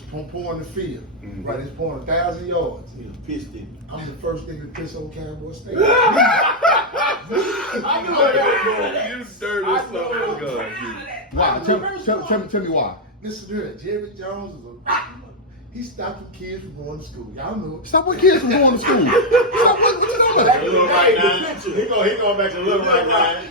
was pouring the field. Right, it's pouring 1,000 yards. He pissed it. I'm the first nigga to piss on Cowboy State. I know that. You dirty son of a gun. Why? Tell me why. Listen to it. Jerry Jones is he stopped the kids from going to school. Y'all know it. Stop what kids from going to school. What you talking about? Little right line. He going back to Little Right line.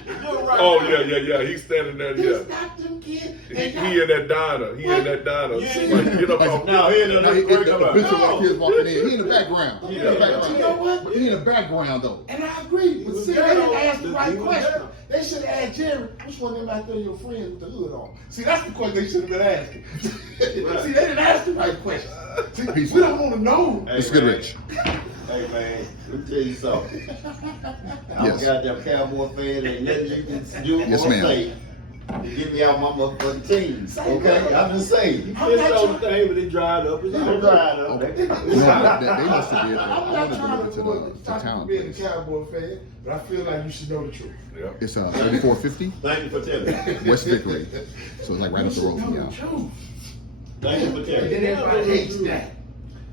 Oh yeah. He's standing there. He Yeah. stopped them kids. He in that diner. He in that diner. Yeah. Like, get up off. No, he in Now, the the break picture of kids walking in. He in the background. He in the But background. you know what? He in the background though. And I agree. But see, they didn't ask the right He was question. there. They should have asked Jerry, which one of them out there your friends with the hood on? See, that's the question they should have been asking. See, they didn't ask the right question. See, Peace we out. don't want to know. It's good, Rich. Hey man, let me tell you something. I'm Yes. a goddamn Cowboy fan. Ain't nothing you can do Yes, or ma'am. say to get me out my motherfucking team. Okay, I'm just saying. I'm This not old trying- thing, but it dried up. It's all dried up. No, they must have did that. I'm I not wanted to trying deliver to to the stop you talent being a place. Cowboy fan, but I feel like you should know the truth. Yeah. It's 3450 Thank you for telling me. West Vickery. So it's like right up the road from You y'all. should know the truth. Thank you for And telling then me. everybody hates Dak.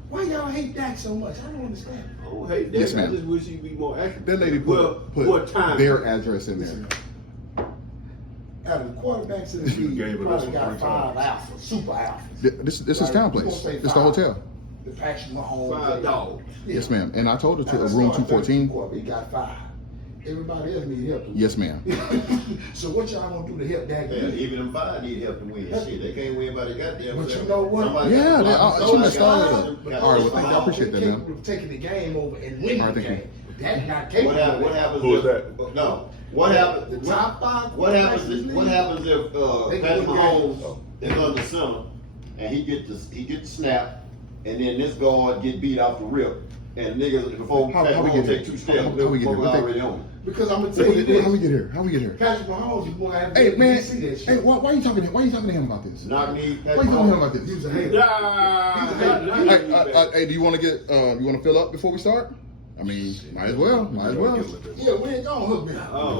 Why y'all hate Dak so much? I don't understand. I don't hate that. Yes, ma'am. I just wish he'd be more accurate. That lady what put time? their address in there. Out of the quarterbacks in the You league, gave you it probably us got three 5 times. alphas, super alphas. This is Right, town we gonna place. say It's the 5. hotel. The Patrick Mahomes. 5 dogs. Yes, ma'am. And I told her to Now, let's room start 214. He got 5. Everybody else need help. Yes, ma'am. So what y'all gonna do to help Dak? Yeah, even them 5 need help to win. Shit, they can't win by the goddamn But self. you know what? Somebody Yeah, got to she block messed them. all Somebody over. got to All right, block well, thank you. I them. appreciate that, man. Capable of taking the game over and winning All right, the thank game. That's not capable. What happens? Who is if- that? No. What happens? The top 5. What happens if They Patrick can win Mahomes games. is under center and he get the snap and then this guard get beat off the rip and niggas before How we Mahomes get take here? 2 steps, How we get here? motherfucker already on. Because I'm gonna tell you How we this. get here? How we get here? Patrick Mahomes is more athletic. Hey, man. You see that shit. Hey, why you talking to him? Why you talking to him about this? Knock me, Why you talking to him about He this? was a hater. Hey, do you want to get? You want to fill up before we start? I mean, might as well. Might as well. Yeah, we ain't gonna hook me up. Oh,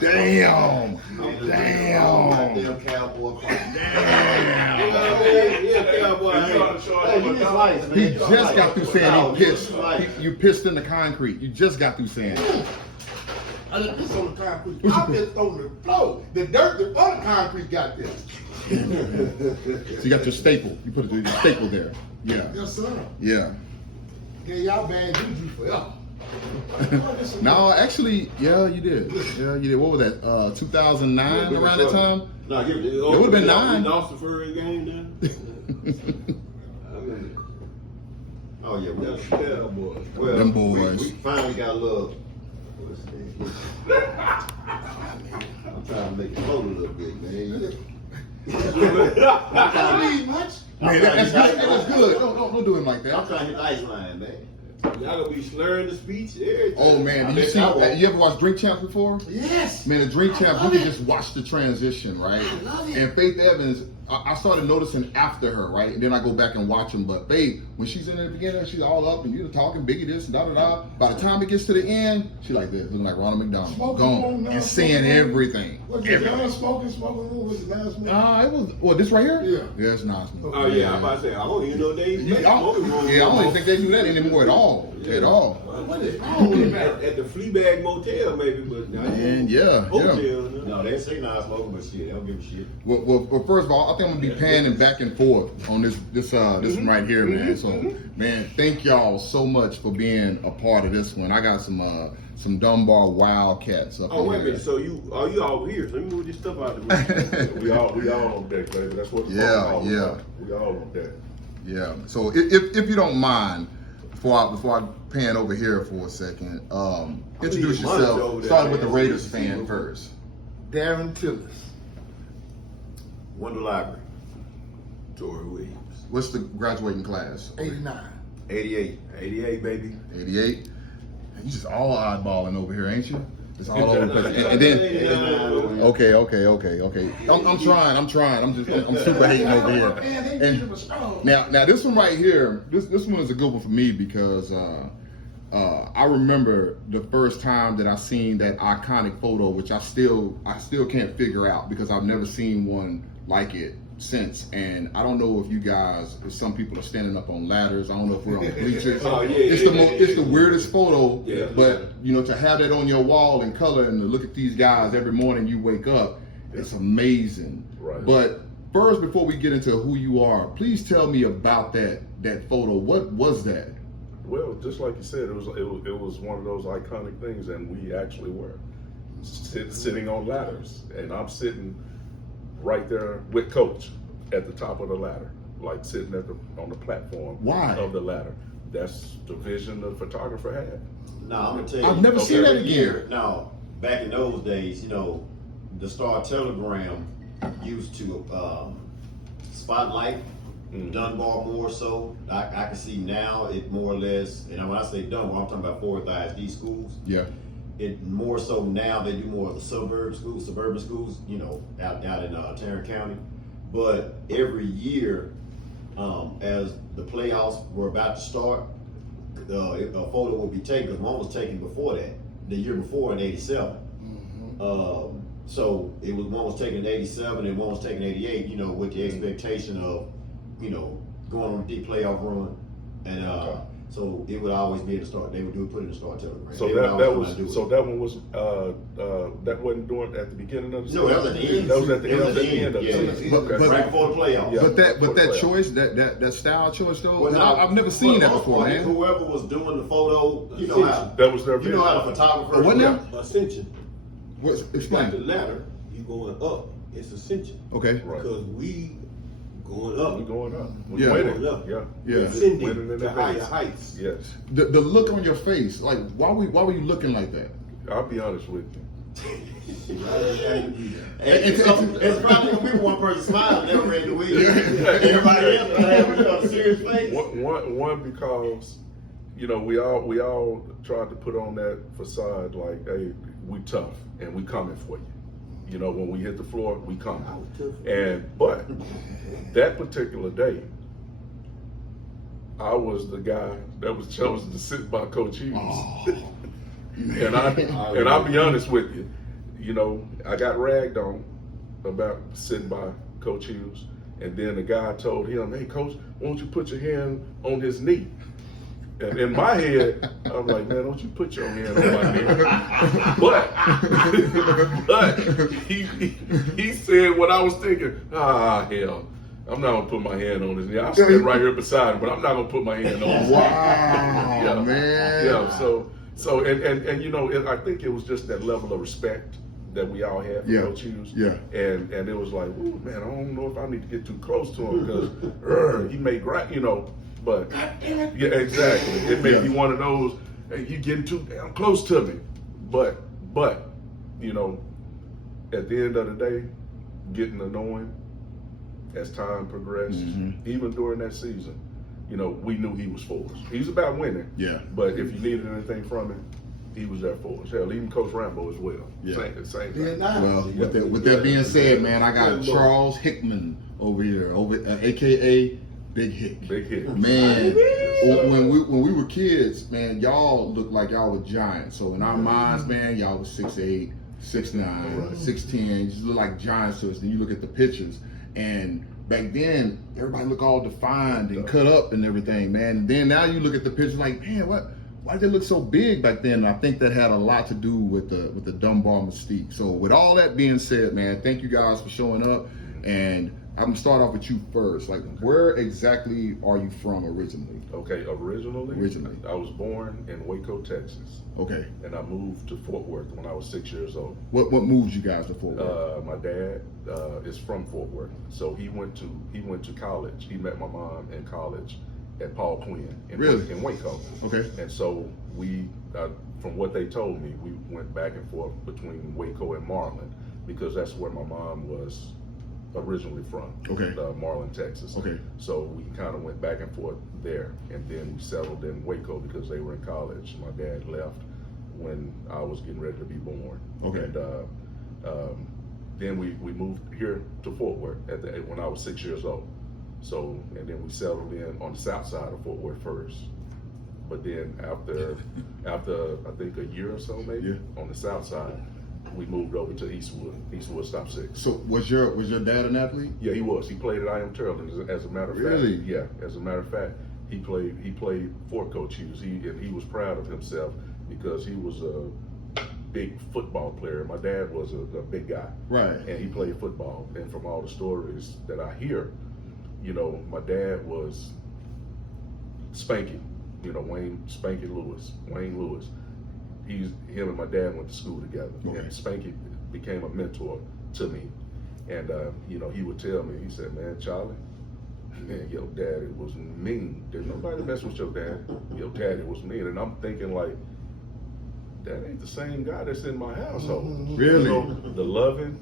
Damn. Damn. Goddamn Cowboy. He just got through saying he pissed. You pissed in the concrete. You just got through saying it. I didn't piss on the concrete. I pissed on the floor. The dirt, the other concrete got there. So you got your staple. You put your staple there. Yeah. Yes, sir. Yeah. Yeah, y'all bad juju forever. No, actually, yeah, you did. Yeah, you did. What was that? 2009, around that time? No, give it. It would've been 9. We lost the first game then. Oh yeah, we That's Cowboys. well, Them boys. We finally got a little. I'm trying to make it float a little bit, man. I don't need much. Man, that's good. That's good. Don't do him like I'm that. trying to hit the ice line, man. Y'all gonna be slurring the speech. Everything. Oh man, did you see? You ever watched Drink Champs before? Yes. Man, the Drink Champs, you love can it. just watch the transition, right? I love it. And Faith Evans, I started noticing after her, right? And then I go back and watch them. But Faith, when she's in the beginning, she's all up and you're talking Biggie this and da da da. By the time it gets to the end, she like this, looking like Ronald McDonald, gone and saying everything. What's it? Smoking? What was it? Non-smoking? It was. Well, this right here. Yeah. Yeah, it's not. Oh yeah, I'm about to say I don't even know they. I don't even think they do that anymore at all. At all. What is wrong with that? At the Fleabag Motel, maybe, but not And yeah. hotel. No, they say non-smoking, but shit, they don't give a shit. Well, first of all, I think I'm gonna be panning back and forth on this one right here, man. So, man, thank y'all so much for being a part of this one. I got some Dunbar Wildcats up Oh in wait a here. minute, so you all here? Let me move this stuff out of the way. We all on deck, baby. That's what. Yeah. We all on deck. Yeah. So if you don't mind, before I pan over here for a second, introduce need money over yourself. there, Start with the man. Raiders fan first. Darren Tillis. Wonder Library. Tory Williams. What's the graduating class? 89. 88. 88, baby. 88. You just all oddballing over here, ain't you? It's all over the place. And then, okay. I'm trying. I'm super hating over here. And now this one right here, this one is a good one for me because I remember the first time that I seen that iconic photo, which I still can't figure out because I've never seen one like it since, and I don't know if you guys, if some people are standing up on ladders. I don't know if we're on bleachers. Oh, yeah, It's the weirdest photo, Yeah. but you know, to have that on your wall in color and to look at these guys every morning you wake up, it's amazing. Right. But first, before we get into who you are, please tell me about that photo. What was that? Well, just like you said, it was one of those iconic things, and we actually were sitting on ladders, and I'm sitting right there with Coach at the top of the ladder, like sitting on the platform Why? of the ladder. That's the vision the photographer had. No, I'm gonna tell you. I've never seen that every again. year. Now, back in those days, you know, the Star Telegram used to spotlight Dunbar more so. I can see now it more or less, and when I say Dunbar, I'm talking about Forsyth ISD schools. Yeah. It more so now they do more of the suburban schools, you know, out in Tarrant County. But every year, as the playoffs were about to start, a photo would be taken, because one was taken before that, the year before in '87. So it was, one was taken in '87 and one was taken in '88, you know, with the expectation of, you know, going on a deep playoff run. And so it would always be at the start. They would put it in the Star Telegram. So that one was that wasn't during at the beginning of the season. No, that was at the end. That was at the It was end of the yeah. season. But- Okay. Right before the playoffs. Yeah. But that playoff. choice, that style choice though, Well, now, I've never seen that before, man. Whoever was doing the photo, you know how That was their you vision. know how the photographer. What now? Ascension. What's Like the explain? ladder, you going up. It's ascension. Okay. Right. Because we going up. We going up. We Yeah. winning. Going up. Yeah. Yeah. Winning Ascending in to higher advance. heights. Yes. The look on your face, like why were you looking like that? I'll be honest with you. It's probably gonna be one person smiling, never ready to win. Everybody else gonna have a serious face. One because, you know, we all tried to put on that facade like, hey, we tough and we coming for you. You know, when we hit the floor, we coming. But that particular day, I was the guy that was chosen to sit by Coach Hughes. And I'll be honest with you, you know, I got ragged on about sitting by Coach Hughes, and then the guy told him, "Hey, Coach, won't you put your hand on his knee?" And in my head, I'm like, "Man, don't you put your hand on my knee?" But he said what I was thinking. Hell, I'm not gonna put my hand on his knee. I'll stand right here beside him, but I'm not gonna put my hand on his knee. Wow, man. Yeah. So and you know, I think it was just that level of respect that we all had for Coach Hughes. Yeah. And it was like, ooh, man, I don't know if I need to get too close to him because he may grind, you know. But yeah, exactly. It may be one of those, hey, you getting too damn close to me. But you know, at the end of the day, getting to know him as time progressed, even during that season, you know, we knew he was for us. He's about winning. Yeah. But if you needed anything from him, he was there for us. Hell, even Coach Rambo as well. Yeah. Same Yeah, thing. nah. Well, with that being said, man, I got Charles Hickman over here, AKA Big Hick. Big hit. Man, when we were kids, man, y'all looked like y'all were giants. So in our minds, man, y'all was 6'8", 6'9", 6'10". You just look like giants to us. Then you look at the pictures, and back then everybody looked all defined and cut up and everything, man. And then now you look at the pictures like, man, why did they look so big back then? And I think that had a lot to do with the Dunbar mystique. So with all that being said, man, thank you guys for showing up. And I'm gonna start off with you first. Like, where exactly are you from originally? Okay, originally, I was born in Waco, Texas. Okay. And I moved to Fort Worth when I was 6 years old. What moved you guys to Fort Worth? My dad is from Fort Worth, so he went to college. He met my mom in college at Paul Quinn in Waco. Okay. And so we, from what they told me, we went back and forth between Waco and Marlin because that's where my mom was originally from. Okay. Marlin, Texas. Okay. So we kind of went back and forth there, and then we settled in Waco because they were in college. My dad left when I was getting ready to be born. Okay. And then we moved here to Fort Worth when I was 6 years old. So, and then we settled in on the south side of Fort Worth first. But then after I think a year or so maybe on the south side, we moved over to Eastwood Stop 6. So was your dad an athlete? Yeah, he was. He played at I.M. Turlin. As a matter of Really? fact, yeah. As a matter of fact, he played for Coach Hughes. He was proud of himself because he was a big football player. My dad was a big guy, Right. and he played football. And from all the stories that I hear, you know, my dad was Spanky. You know, Wayne Lewis. Him and my dad went to school together, Okay. and Spanky became a mentor to me. And you know, he would tell me, he said, "Man, Charlie, man, your daddy was mean. There's nobody mess with your dad. Your daddy was mean." And I'm thinking like, that ain't the same guy that's in my household. Really? You know, the loving,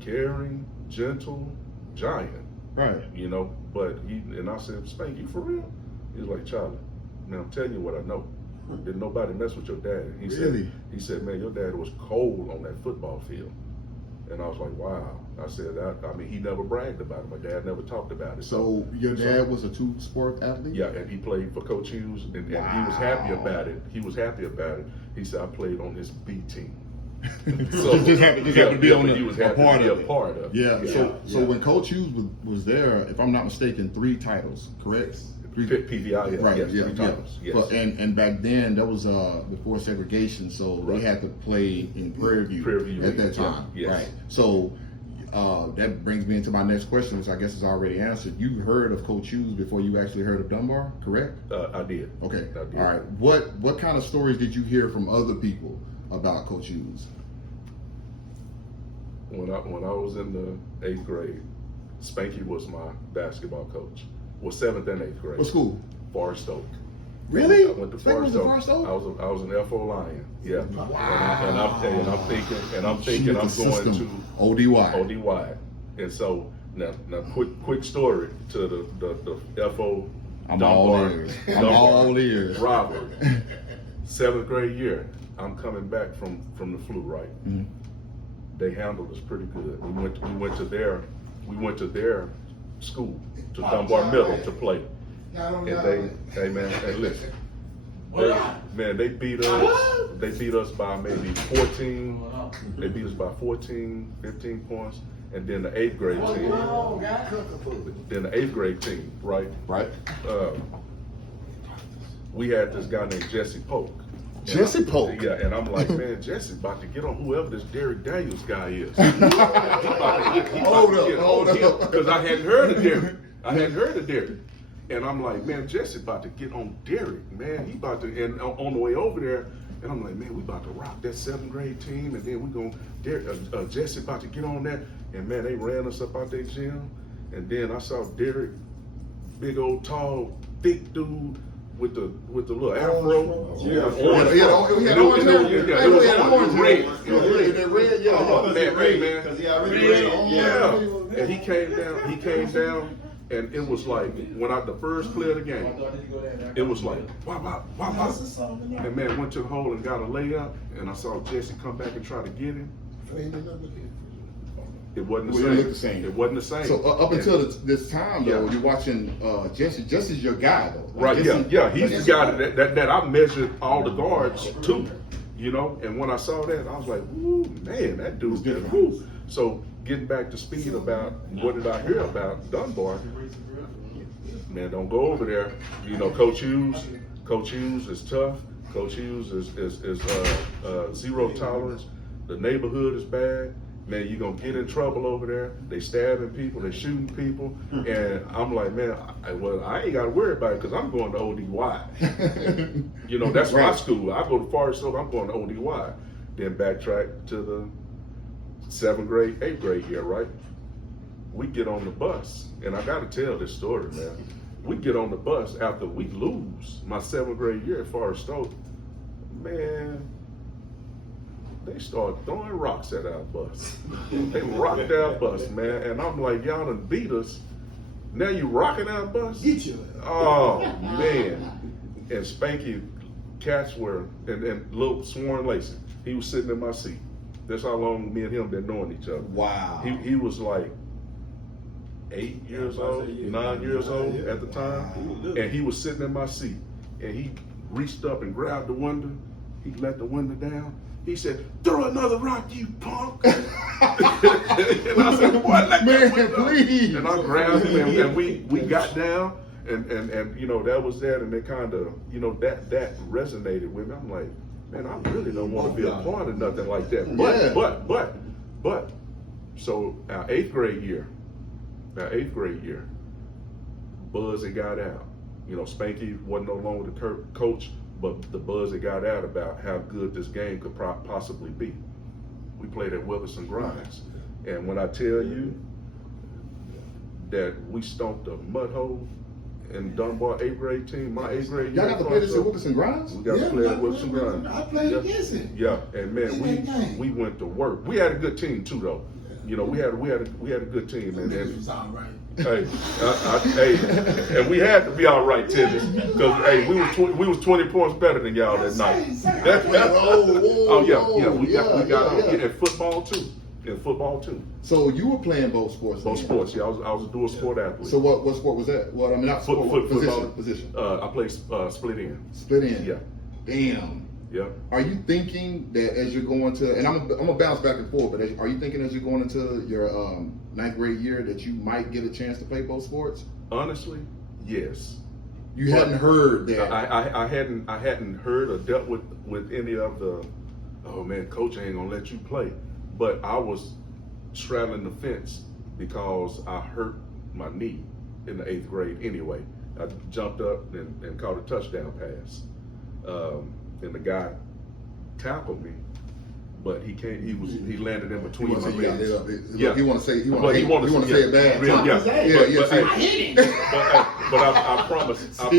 caring, gentle giant. Right. You know, but and I said, "Spank, you for real?" He was like, "Charlie, man, I'm telling you what I know. Didn't nobody mess with your daddy." Really? He said, "Man, your daddy was cold on that football field." And I was like, "Wow." I said, I mean, he never bragged about it. My dad never talked about it. So your dad was a two-sport athlete? Yeah, and he played for Coach Hughes, and he was happy about it. He was happy about it. He said, "I played on his B team." So, just happened to be on he was a happy part to be of a it. part of it. Yeah. So when Coach Hughes was there, if I'm not mistaken, 3 titles, correct? PVI, Right. yes, Yeah. 3 titles. Yes. But, and back then that was before segregation, so Right. they had to play in Prairie View at that time. Yes. Right. So that brings me into my next question, which I guess is already answered. You heard of Coach Hughes before you actually heard of Dunbar, correct? I did. Okay. I did. All right. What kind of stories did you hear from other people about Coach Hughes? When I was in the 8th grade, Spanky was my basketball coach. Well, 7th and 8th grade. What school? Forest Oak. Really? I went to Spanky Forest was at Oak. Forest Oak? I was an FO Lion. Yeah. Wow. And I'm thinking I'm going to ODY. ODY. And so now quick story to the FO. I'm all ears. I'm all ears. Robert. 7th grade year. I'm coming back from the flu, right? Mm-hmm. They handled us pretty good. We went to their school, to Dunbar Middle, to play. And hey man, hey listen, they beat us by maybe 14. They beat us by 14, 15 points. And then the 8th grade team, right? Right. We had this guy named Jesse Polk. Jesse Polk. Yeah, and I'm like, man, Jesse about to get on whoever this Derek Daniels guy is. Hold up. Because I hadn't heard of Derek. And I'm like, man, Jesse about to get on Derek, man. He about to, and on the way over there, and I'm like, man, we about to rock that 7th grade team, and then we gonna, Jesse about to get on that. And man, they ran us up out their gym. And then I saw Derek, big old tall, thick dude, with the little afro. Yeah. And he came down, and it was like, when the first play of the game, it was like, wop, wop, wop, wop. And man, went to the hole and got a layup, and I saw Jesse come back and try to get him. It wasn't the same. It wasn't the same. So up until this time, though, you're watching Jesse. Jesse's your guy, though. Right, yeah. He's the guy that I measured all the guards to, you know. And when I saw that, I was like, "Ooh, man, that dude's different." Woo. So getting back to speed about what did I hear about Dunbar? Man, don't go over there. You know, Coach Hughes is tough. Coach Hughes is zero tolerance. The neighborhood is bad. Man, you're gonna get in trouble over there. They stabbing people, they shooting people, and I'm like, man, I ain't gotta worry about it because I'm going to ODY. You know, that's my school. I go to Forest Oak, I'm going to ODY. Then backtrack to the 7th grade, 8th grade year, right? We get on the bus, and I gotta tell this story, man. We get on the bus after we lose my 7th grade year at Forest Oak. Man, they started throwing rocks at our bus. They rocked our bus, man. And I'm like, y'all done beat us. Now you rocking our bus? Get you. Oh, man. And Spanky cats were, and little Sworn Lacey, he was sitting in my seat. That's how long me and him been knowing each other. Wow. He was like 8 years old, 9 years old at the time. And he was sitting in my seat. And he reached up and grabbed the window. He let the window down. He said, "Throw another rock, you punk." And I said, "Boy, let Man, that one go." please. And I grabbed him, and we got down, and you know, that was that, and it kind of, you know, that resonated with me. I'm like, man, I really don't want to be a part of nothing like that. But, so our eighth grade year, buzz had got out. You know, Spanky wasn't no longer the coach, but the buzz had got out about how good this game could possibly be. We played at Wilkerson Grimes, and when I tell you that we stomped a mud hole in Dunbar 8th grade team, my 8th grade Y'all year, got to play this at Wilkerson Grimes? we got to play at Wilkerson Grimes. I played against it. Yeah, and man, In that game. we went to work. We had a good team too, though. You know, we had a good team, and It was all right. hey, hey, and we had to be all right, Timmy, because hey, we was 20 points better than y'all that night. Oh yeah, we got in football too. So you were playing both sports? Both then? sports. Yeah, I was a dual sport athlete. So what sport was that? Well, I mean, not sport, Football. position. I played split end. Split in. Yeah. Damn. Yeah. Are you thinking that as you're going to, and I'm gonna bounce back and forth, but are you thinking as you're going into your 9th grade year that you might get a chance to play both sports? Honestly, yes. You hadn't heard that. I hadn't heard or dealt with any of the, oh man, coach ain't gonna let you play. But I was straddling the fence because I hurt my knee in the 8th grade anyway. I jumped up and caught a touchdown pass. And the guy tackled me, but he landed in between my legs. He want to say it bad. I hit him. But I promise I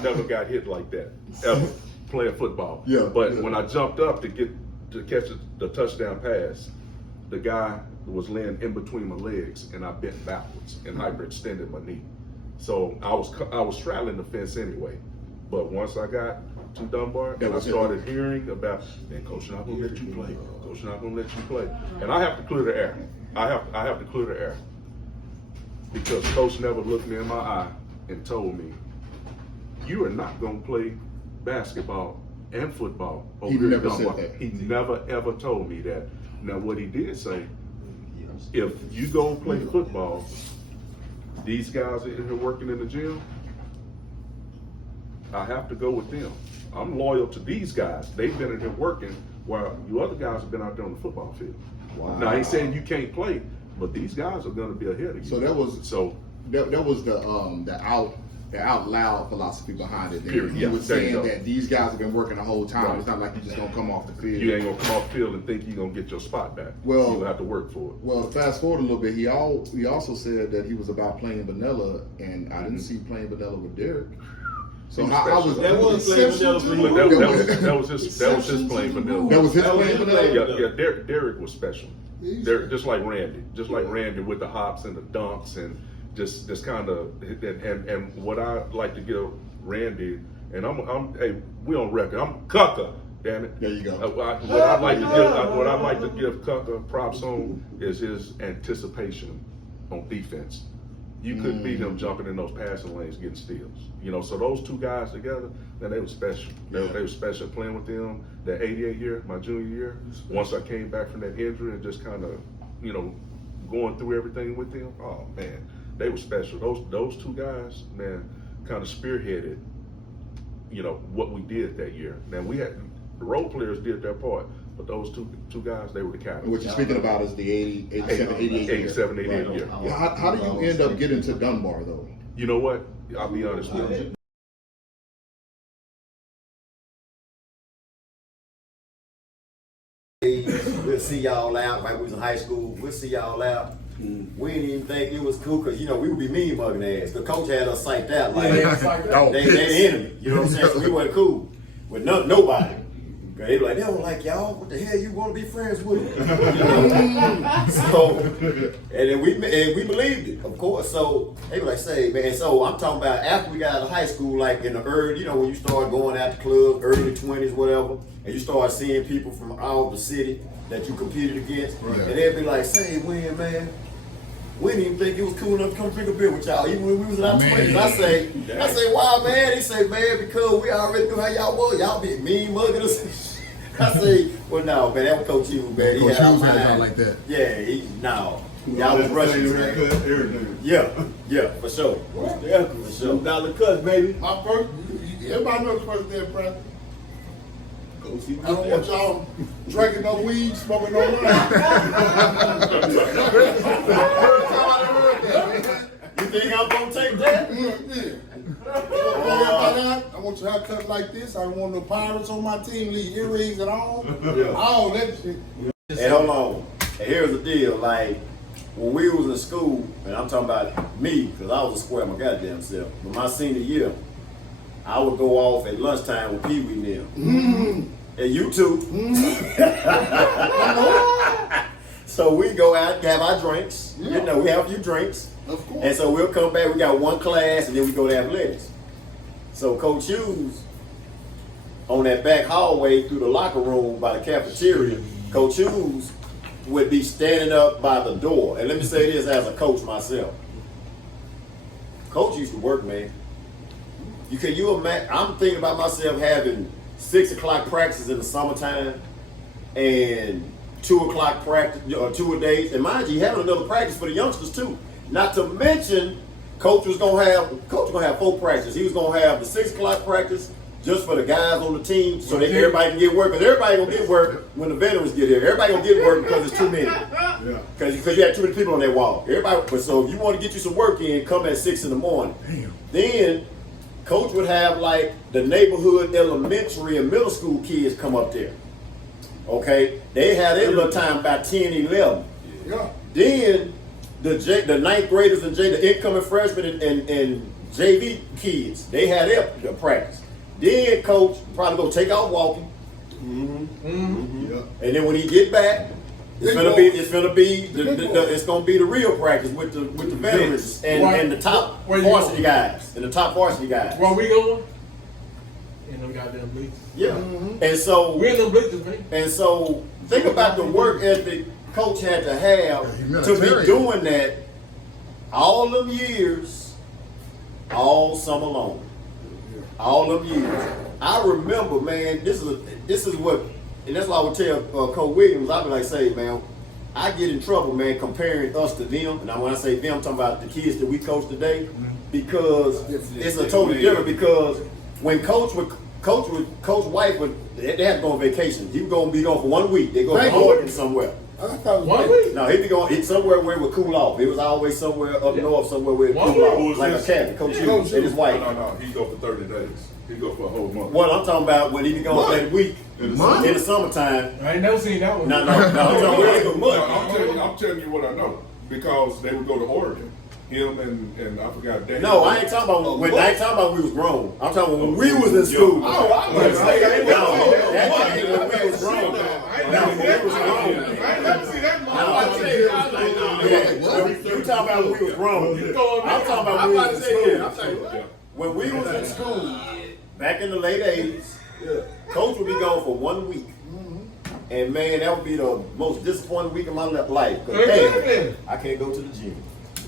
never got hit like that ever playing football. But when I jumped up to catch the touchdown pass, the guy was laying in between my legs, and I bent backwards and hyperextended my knee. So I was straddling the fence anyway. But once I got to Dunbar, and I started hearing about, man, coach not gonna let you play. Coach not gonna let you play. And I have to clear the air. I have to clear the air. Because coach never looked me in my eye and told me, you are not gonna play basketball and football over here at Dunbar. He never ever told me that. Now what he did say, if you go play football, these guys are in here working in the gym, I have to go with them. I'm loyal to these guys. They've been in here working while you other guys have been out there on the football field. Wow. Now, I ain't saying you can't play, but these guys are going to be ahead of you. So that was the out loud philosophy behind it. Period. He was saying that these guys have been working the whole time. Right. It's not like you're just going to come off the field. You ain't going to come off the field and think you're going to get your spot back. Well, you'll have to work for it. Well, fast forward a little bit, he also said that he was about playing vanilla, and I didn't see you playing vanilla with Derek. So that was his playing vanilla. That was his playing vanilla? Yeah, Derek was special. Derek, just like Randy with the hops and the dunks and just kind of, and what I like to give Randy, and hey, we on record, I'm Cucker, damn it. There you go. What I like to give Cucker props on is his anticipation on defense. You couldn't beat him jumping in those passing lanes, getting steals. You know, so those two guys together, man, they were special. They were special playing with them. That 88 year, my junior year, once I came back from that injury and just kind of, you know, going through everything with them, oh man, they were special. Those two guys, man, kind of spearheaded, you know, what we did that year. Now the role players did their part, but those two guys, they were the captains. What you're speaking about is the 87, 88 year. Yeah. How do you end up getting to Dunbar though? You know what? I'll be honest with you. We'll see y'all out. Like we was in high school, we'll see y'all out. We didn't even think it was cool because, you know, we would be mean mugging ass. The coach had us psyched out like they the enemy. You know what I'm saying? So we weren't cool with nobody. They be like, they don't like y'all. What the hell you want to be friends with? You know? So, and then we believed it, of course. So they be like, say, man. So I'm talking about after we got out of high school, like in the early, you know, when you start going out to club, early 20s, whatever, and you start seeing people from all over the city that you competed against, right. And they'd be like, say, Win, man, we didn't even think it was cool enough to come drink a beer with y'all, even when we was in our 20s. I say, why, man? He say, man, because we already knew how y'all was. Y'all be mean mugging us. I say, well, no, man, that was Coach Hughes, man. Coach He had Hughes had our y'all mind. like that. Yeah, y'all was rushing, man. Yeah, for sure. For sure. $2 cuts, baby. My first, everybody knows the first day of practice. I don't want y'all drinking no weed, smoking no wine. You think I'm gonna take that? I want your haircut like this. I don't want no pirates on my team, leave earrings and all. All that shit. And hold on. And here's the deal. Like, when we was in school, and I'm talking about me, because I was a square my goddamn self. But my senior year, I would go off at lunchtime with Pee Wee and them. And you too. So we go out, have our drinks. You know, we have a few drinks. Of course. And so we'll come back, we got one class, and then we go to athletics. So Coach Hughes, on that back hallway through the locker room by the cafeteria, Coach Hughes would be standing up by the door. And let me say this as a coach myself. Coach used to work, man. You imagine, I'm thinking about myself having 6 o'clock practices in the summertime and 2 o'clock practice, or 2 a days. And mind you, having another practice for the youngsters too. Not to mention, Coach was gonna have 4 practices. He was gonna have the 6 o'clock practice just for the guys on the team, so that everybody can get work. Because everybody gonna get work when the veterans get here. Everybody gonna get work because it's too many. Because you have too many people on that wall. Everybody. But so if you want to get you some work in, come at 6 in the morning. Damn. Then Coach would have like the neighborhood elementary and middle school kids come up there. Okay, they had their little time about 10, 11. Yeah. Then the ninth graders and the incoming freshmen and JV kids, they had their practice. Then Coach probably go take out walking. And then when he get back, it's gonna be the real practice with the veterans and the top varsity guys and the top varsity guys. Where we going? In them goddamn bleachers. Yeah. And so We're in them bleachers, man. And so think about the work ethic Coach had to have to be doing that all them years, all summer long. All them years. I remember, man, this is what, and that's why I would tell Coach Williams, I'd be like, say, man, I get in trouble, man, comparing us to them. And when I say them, I'm talking about the kids that we coach today, because it's a totally different. Because when Coach wife they had to go on vacation. He was going to be gone for 1 week. They go to Oregon somewhere. I thought it was 1 week? No, he'd be going somewhere where it would cool off. It was always somewhere up north, somewhere where it cool off, like a cabin. Coach Hughes and his wife. No. He go for 30 days. He go for a whole month. What I'm talking about when he be gone that week in the summertime. I ain't never seen that one. No. I'm talking about I'm telling you what I know, because they would go to Oregon. Him and I forgot Dave. No, I ain't talking about when we was grown. I'm talking about when we was in school. Oh, I was when we was grown. You talking about when we was grown. I'm talking about when we was in school. When we was in school, back in the late 80s, Coach would be gone for 1 week. And man, that would be the most disappointing week of my life. Damn, I can't go to the gym.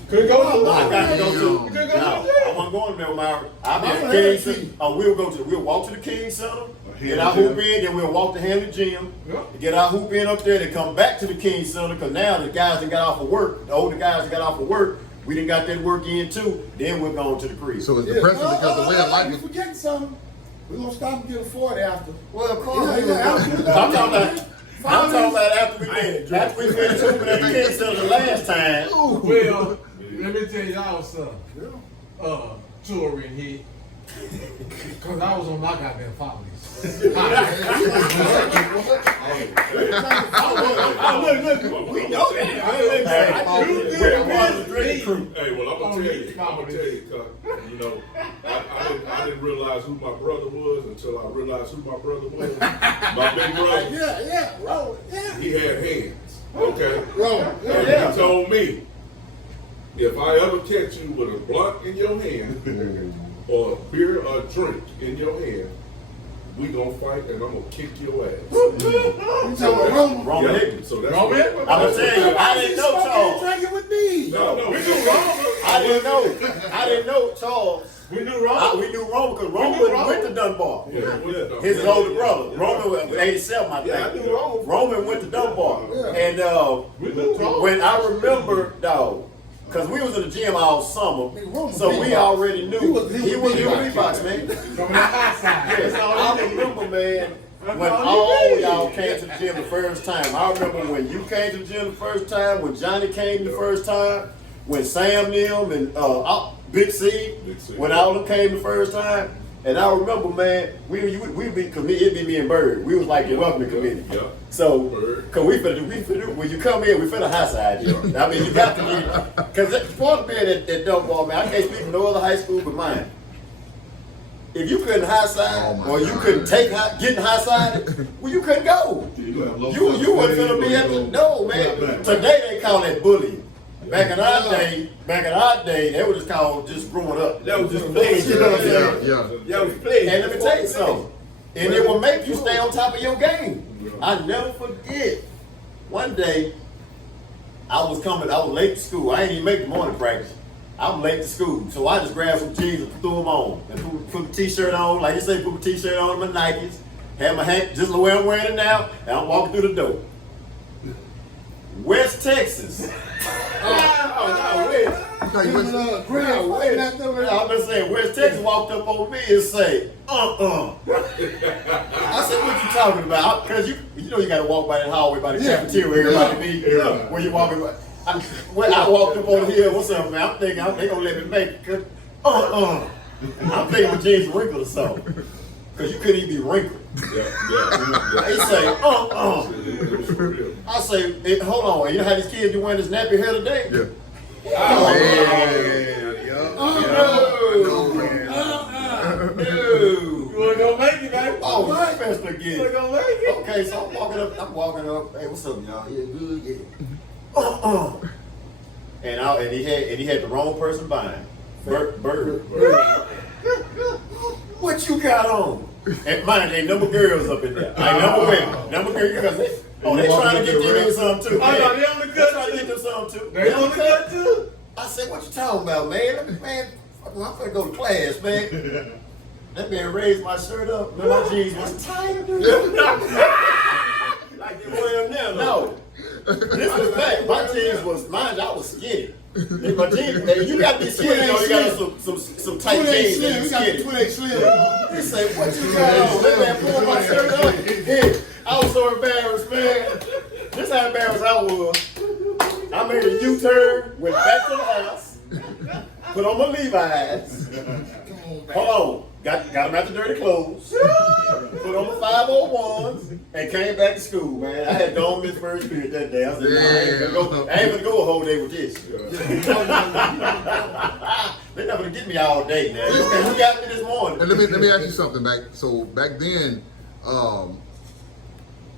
Couldn't go to the I got to go to. You couldn't go to No, the gym. I wasn't going there with my. I'll be at King Center. We'll walk to the King Center, get our hoop in, then we'll walk to Henley Gym, get our hoop in up there, then come back to the King Center, because now the guys that got off of work, the older guys that got off of work, we done got that work in too. Then we're going to the crib. So it's depressing because the way of life You is. forgetting something. We're going to stop and get a 40 after. Well, of course. Yeah, I'm talking about after we finished hooping at the King Center the last time. Well, let me tell y'all something. Touring here. Cause I was on my goddamn families. Look, we know that. Hey, well, I'm gonna tell you, cause, you know, I didn't realize who my brother was until I realized who my brother was. My big brother. Roll. Yeah. He had hands. Okay. Roll. And he told me, if I ever catch you with a blunt in your hand, or a beer or a drink in your hand, we gonna fight and I'm gonna kick your ass. You talking about Roman? Roman Hickman. So that's Roman? I'm gonna tell you, I didn't know Charles. Drinking with me. No. I I didn't know Charles. We knew Roman. We knew Roman because Roman went to Dunbar. Yeah. His older brother. Roman was 87, I think. Yeah, I knew Roman. Roman went to Dunbar. Yeah. And We knew Roman. when I remember, dog, because we was in the gym all summer, so we already knew he was in Reeboks, man. From the high side. Yes, I remember, man, when all y'all came to the gym the first time. I remember when you came to the gym the first time, when Johnny came the first time, when Sam Nim and Big C, when all of them came the first time. And I remember, man, we'd be it'd be me and Bird. We was like the welcoming committee. Yeah. So, cause we finna when you come in, we finna high side you. I mean, you got to be, cause before the man at Dunbar, man, I can't speak for no other high school but mine. If you couldn't high side or you couldn't getting high sided, well, you couldn't go. You wasn't gonna be at the man. Today they call that bullying. Back in our day, they were just called just growing up. That was just playing. You know what I'm saying? That was playing. And let me tell you something. And it will make you stay on top of your game. I never forget. One day, I was late to school. I ain't even make the morning practice. I was late to school. So I just grabbed some jeans and threw them on. And put the t-shirt on, like you say, put my t-shirt on and my Nikes. Had my hat just the way I'm wearing it now, and I'm walking through the door. West Texas. I'm just saying, West Texas walked up over me and say, I said, what you talking about? Because you know you got to walk by that hallway by the cafeteria, everybody be, where you walking by. I walked up over here, what's up, man? I'm thinking they going to let me make it. Cause, I'm thinking my jeans were wrinkled or something. Because you couldn't even be wrinkled. They say, I say, hold on, you know how these kids be wearing this nappy hair today? Yeah. No. You wanna go make it, man? Oh, my best again. You wanna go make it? Okay, so I'm walking up. Hey, what's up, y'all? Yeah, good, yeah. And he had the wrong person buying. Bird. What you got on? And mind, ain't number girls up in there. Ain't number women. Number girls, because they trying to get them some too. Oh, no, they on the They cut trying to too. get them some too. They on the cut too. I said, what you talking about, man? Man, I'm gonna go to class, man. That man raised my shirt up. Man, my jeans was tight, dude. Like you wear them now, No. This was back. My jeans was mine. I was skinny. My jeans, man, you got to be skinny. You got some tight jeans. Slim, we got the 28 Slim. He said, "What you got on?" That man pulled my shirt up. Yeah, I was so embarrassed, man. This how embarrassed I was. I made a U-turn, went back to the house, put on my Levi's. Hold on. Got them out the dirty clothes, put on my 501s, and came back to school, man. I had gone miss first period that day. I said, I ain't gonna go a whole day with this. They're not gonna get me all day, man. You got me this morning. And let me ask you something. Back then,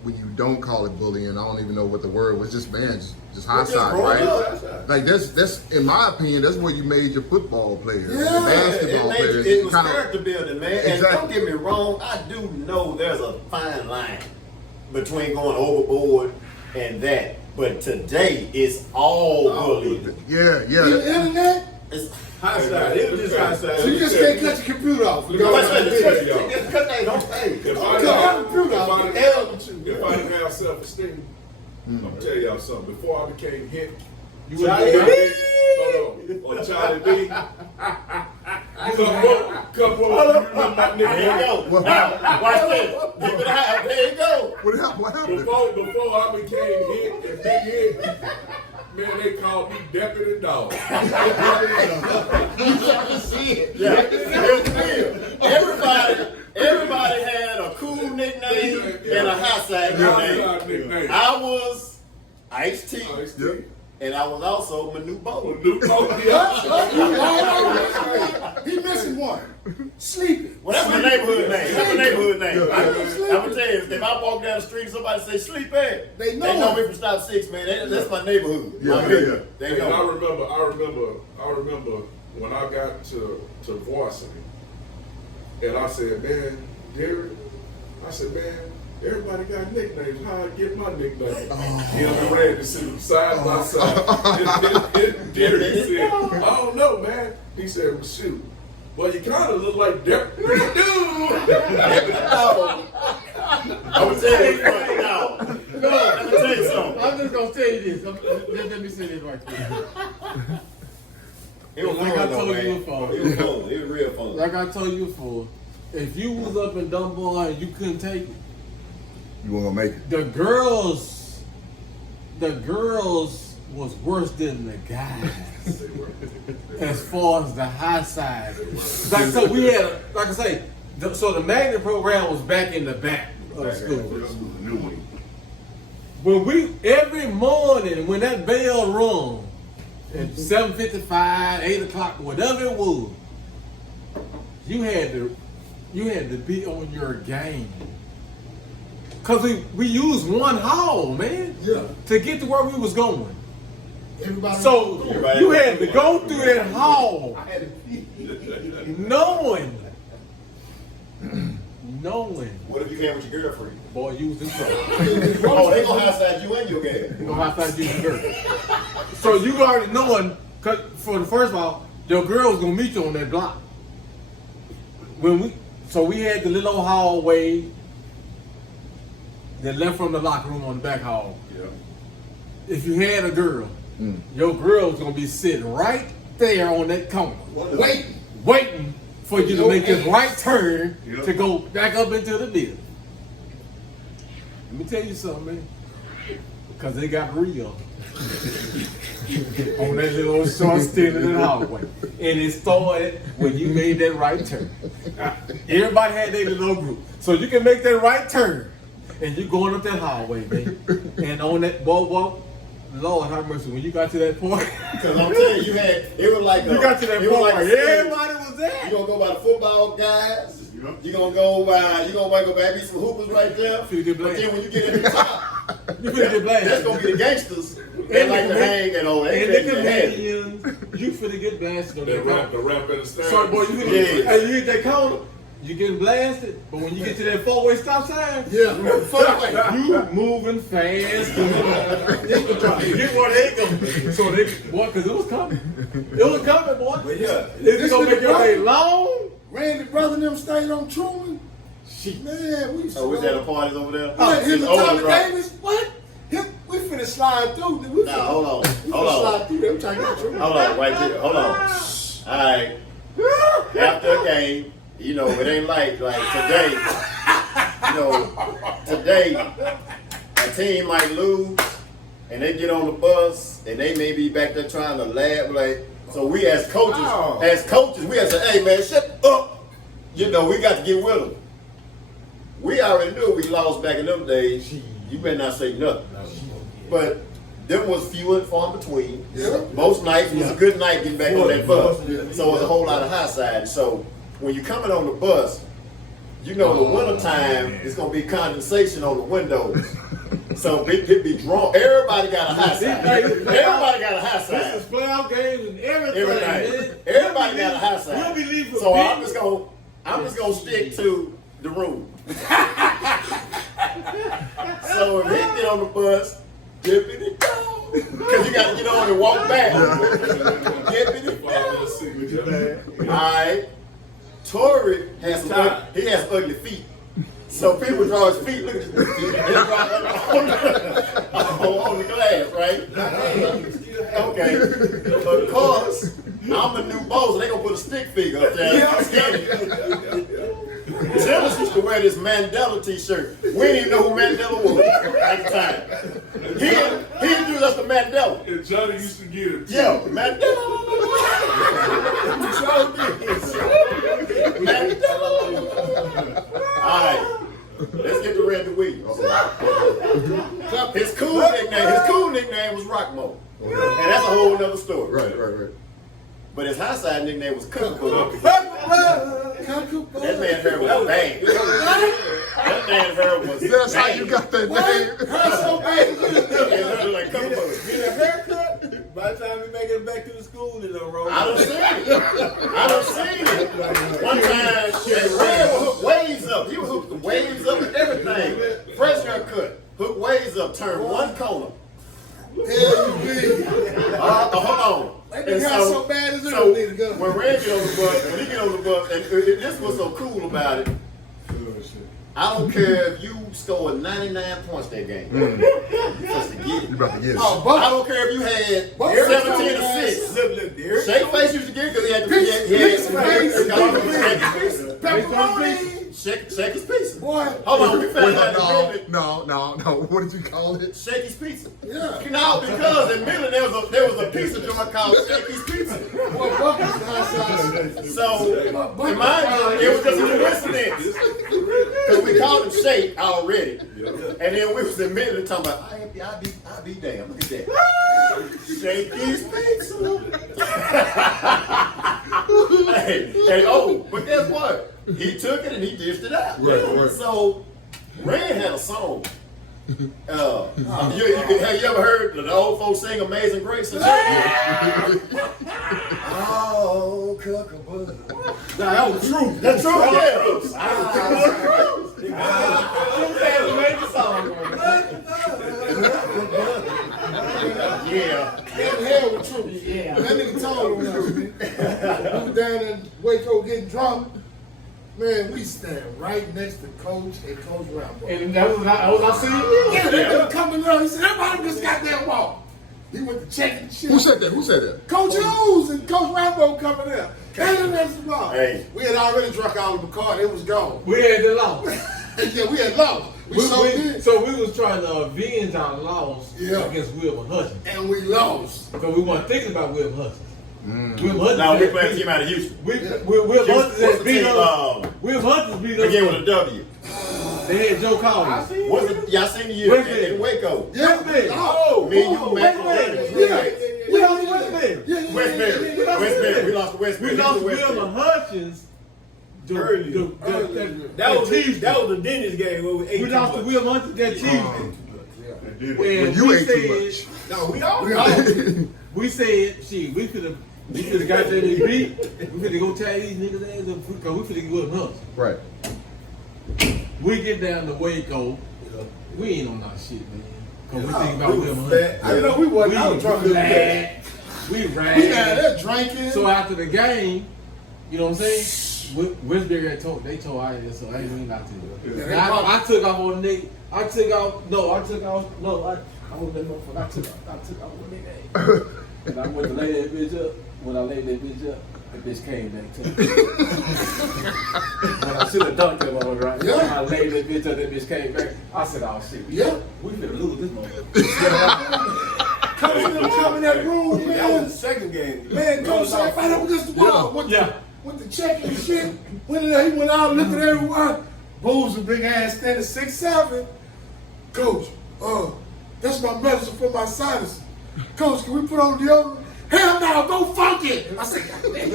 when you don't call it bullying, I don't even know what the word was. Just high side, right? Like that's in my opinion, that's where you made your football players, basketball players. It was character building, man. Exactly. And don't get me wrong, I do know there's a fine line between going overboard and that. But today, it's all bullying. Yeah. The internet? It's high side. It was just high side. So you just can't cut your computer off. Don't pay. If I didn't have self-esteem, I'm gonna tell y'all something. Before I became hip, Charlie B. Or Charlie B. Come on, you remember my There you nigga? go. Now, watch this. Give it a high. There you go. What happened? Before I became hip and big hip, man, they called me Deputy Dog. You trying to see it? Yeah. Here's the deal. Everybody had a cool nickname and a high side nickname. I was Ice-T. And I was also Manu Bowl. He missing one. Sleeping. Well, that's my neighborhood name. I'm gonna tell you, if I walk down the street and somebody say sleep at, They know me from Stop 6, man. That's my neighborhood. Yeah. There you go. I remember when I got to varsity, and I said, man, Derek, Everybody got nicknames. How I get my nickname? Him and Randy sit side by side. Derek said, I don't know, man. He said, well, shoot. Well, you kind of look like Derek. I'm gonna tell you something now. No, I'm gonna tell you something. I'm just gonna tell you this. Let me say this right there. It was Like fun I though, told you man. before. It was fun. It was real fun. Like I told you before, if you was up in Dunbar and you couldn't take it, You weren't gonna make it. the girls was worse than the guys. As far as the high side. Like, so we had, like I say, so the magnet program was back in the back of the school. New one. When every morning when that bell rung at 7:55, 8 o'clock, whatever it was, you had to be on your game. Cause we used one hall, man, to get to where we was going. Everybody. So you had to go through that hall, knowing. What if you came with your girlfriend? Boy, you was in trouble. Oh, they gonna hostile you and your girl. You know how fast you can girl. So you already knowing, cause for the first of all, your girl was gonna meet you on that block. So we had the little old hallway that left from the locker room on the back hall. Yeah. If you had a girl, your girl was gonna be sitting right there on that corner, waiting for you to make this right turn to go back up into the building. Let me tell you something, man. Because they got real on that little short stick in the hallway. And it started when you made that right turn. Everybody had their little group. So you can make that right turn. And you're going up that hallway, man. And on that boardwalk, Lord have mercy, when you got to that point. Because I'm telling you, it was like You got to that point like where everybody was there. You gonna go by the football guys. You gonna go back be some hoopers right there. Feel good But blast. then when you get in the top, You finna get blasted. that's gonna be the gangsters. They like to hang and all that. And the comedians, you finna get blasted on The that rap corner. in the stand. Sorry, boy, you finna Yeah. hey, you hit that corner, you getting blasted, but when you get to that four-way stop sign, Yeah. you moving fast. You get where they go. So they, boy, cause it was coming. It was coming, boy. But yeah, It's gonna make your day long. Randy brother and them stayed on Truman. Man, we oh, was that the parties over there? Him and Oh, Tommy right. Davis. What? We finna slide through. We Nah, hold on. We finna slide through there. We trying to get Truman. Hold on, right there. Hold on. All right. After a game, it ain't like today. Today a team might lose and they get on the bus and they may be back there trying to laugh so we as coaches, we have to say, hey man, shut up. We got to get with them. We already knew we lost back in them days. You better not say nothing. But there was few and far between. Yeah. Most nights was a good night getting back on that bus. So it was a whole lot of high side. So when you're coming on the bus, the winter time it's gonna be condensation on the windows. So it be drawn. Everybody got a high side. Everybody got a high This side. is playoff games and everything, man. Everybody got a high side. We'll be leaving So big. I'm just gonna stick to the rule. So if he get on the bus, dippity go. Because you gotta get on and walk back. Dippity go. Alright. Tory has ugly feet. So people draw his feet, look at his feet, and draw on the glass, right? Okay. Of course, I'm a new boss, and they gonna put a stick figure up there. Tellus used to wear this Mandela t-shirt. We didn't even know who Mandela was at the time. He introduced us to Mandela. And Johnny used to get it. Yo, Mandela. Mandela. All right, let's get to Randy Williams. His cool nickname was Rockmo, and that's a whole nother story. Right. But his high side nickname was Cookbook. That man's hair was bang. That man's hair was bang. That's how you got that name. Like Cookbook. Get a haircut. By the time we make it back to the school, it don't roll. I done seen it. One time, and Red would hook waves up. He would hook the waves up and everything. up, turned one corner. Hell, you big. Hold on. That nigga got so bad as hell, need to go. When Red get on the bus, when he get on the bus, and this was so cool about it. I don't care if you scored 99 points that game. You supposed to get it. You about to get it. I don't care if you had 17 assists. Look, Shake Face used to get it because he had Pepperoni. Shake his pizza. Boy. Hold on, we found out in Midland. No. What did you call it? Shaky's Pizza. Yeah. No, because in Midland there was a pizza joint called Shaky's Pizza. Boy, Bucky's outside. So, in my mind, it was just a coincidence. Because we called him Shake already. And then we was in Midland talking about, I be damn, look at that. Shaky's Pizza. hey, but guess what? He took it and he dished it out. Right. So, Red had a song. Have you ever heard the old folks sing Amazing Grace? Oh, cookaboo. Nah, that was true. That's true, yeah. Yeah. That hell was true. Yeah. That nigga told me. We were down in Waco getting drunk. Man, we stand right next to Coach and Coach Rambo. And that was I see. Yeah, they were coming up. He said, everybody just got that walk. He went to check and shit. Who said that? Coach Hughes and Coach Rambo coming in. Came in the ball. Hey. We had already drunk all of the card. It was gone. We had the loss. Yeah, we had lost. So we was trying to avenge our loss against Wilbur Hutchins. And we lost. Because we weren't thinking about Wilbur Hutchins. Wilbur Hutchins. Now we playing a team out of Houston. Wilbur Hutchins beat us. Wilbur Hutchins beat us. Again with a W. They had Joe Collins. Y'all seen the year in Waco? Yeah, man. Oh, Me and you, Mac. We lost to Westbury. Westbury. We lost to Westbury. We lost to Wilbur Hutchins. That was the Dennis game where we ate. We lost to Wilbur Hutchins that Tuesday. But you ate too much. No, we all. We said, shit, we could have got that beat. We could have go tag these niggas ass up because we could have Wilbur Hutchins. Right. We get down to Waco. We ain't on that shit, man. Cause we think about Wilbur Hutchins. I know we wasn't out drunk. We rag. We down there drinking. So after the game, you know what I'm saying? Westbury had told I did, so I ain't even not to. I took off on the nigga. I was that motherfucker. I took off on the nigga. And I went to lay that bitch up. When I laid that bitch up, that bitch came back to me. When I should have dunked that motherfucker, right? Yeah. When I laid that bitch up, that bitch came back. I said, oh shit. We finna lose this motherfucker. Come in that room, man. That was the second game. Man, Coach sat right up against the wall. Went to check and shit. Went in there, he went out, looked at everyone. Booze a big ass standing 6'7". Coach, that's my medicine for my sinus. Coach, can we put on deodorant? Hell no, go fuck it. I said, God damn. He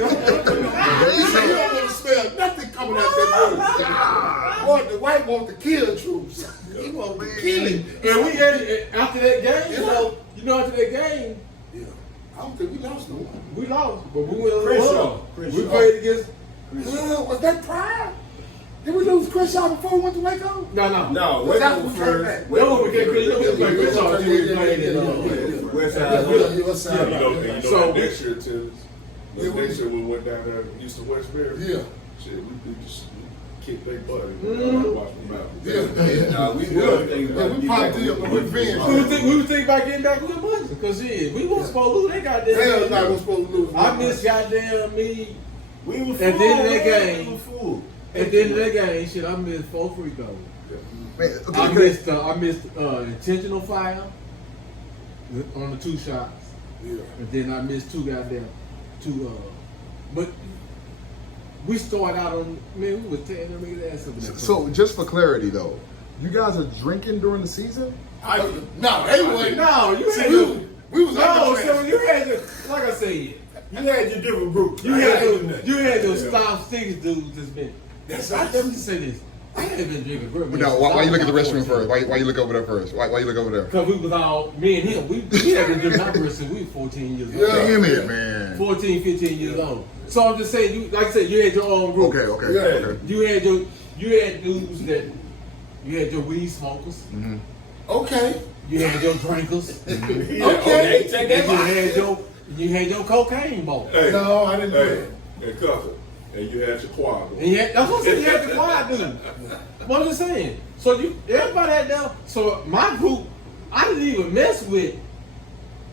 said, you don't want to smell nothing coming out that room. Boy, the white want to kill troops. He want to kill him. And we had after that game, you know, after that game, I don't think we lost no one. we lost, but we went on the run. We played against. Was that Pride? Did we lose Crenshaw before we went to Waco? No. No, Was that Waco when we came first. back? No, we can't play Crenshaw until we played in West Side. So next year too. Next year we went down there east of Westbury. Yeah. Shit, we just kicked their butt. Watch them out. Yeah. Nah, we We popped in with revenge. we was thinking about getting back with the money because shit, we wasn't supposed to lose that goddamn. Hell no, we're supposed to lose. I miss goddamn me. We were At the end of that game. We were full. At the end of that game, shit, I missed 4 free throws. Man, I missed intentional foul on the 2 shots. Yeah. And then I missed but we started out on, man, we was tearing them niggas' ass up in that So just for clarity though, you guys are drinking during the season? No, they wasn't. No, you See, had we was no, under so you had to, like I said, You had your different groups. you had those Stop Sticks dudes that's been. Let me just say this. I haven't been drinking for a minute. No, why you look at the restroom first? Why you look over there first? Why you look over there? Because we was all, me and him, we had been drinking our since we were 14 years old. Damn it, man. 14, 15 years old. So I'm just saying, you, like I said, you had your own group. Okay. You had dudes that, you had your weed smokers. Mm-hmm. Okay. You had your drinkers. Okay. Take that. You had your cocaine boy. Hey, No, I didn't do hey, that. and cousin, and you had your quad. And that's what I'm saying. You had the quiet dude. What I'm saying. So everybody had them. So my group, I didn't even mess with.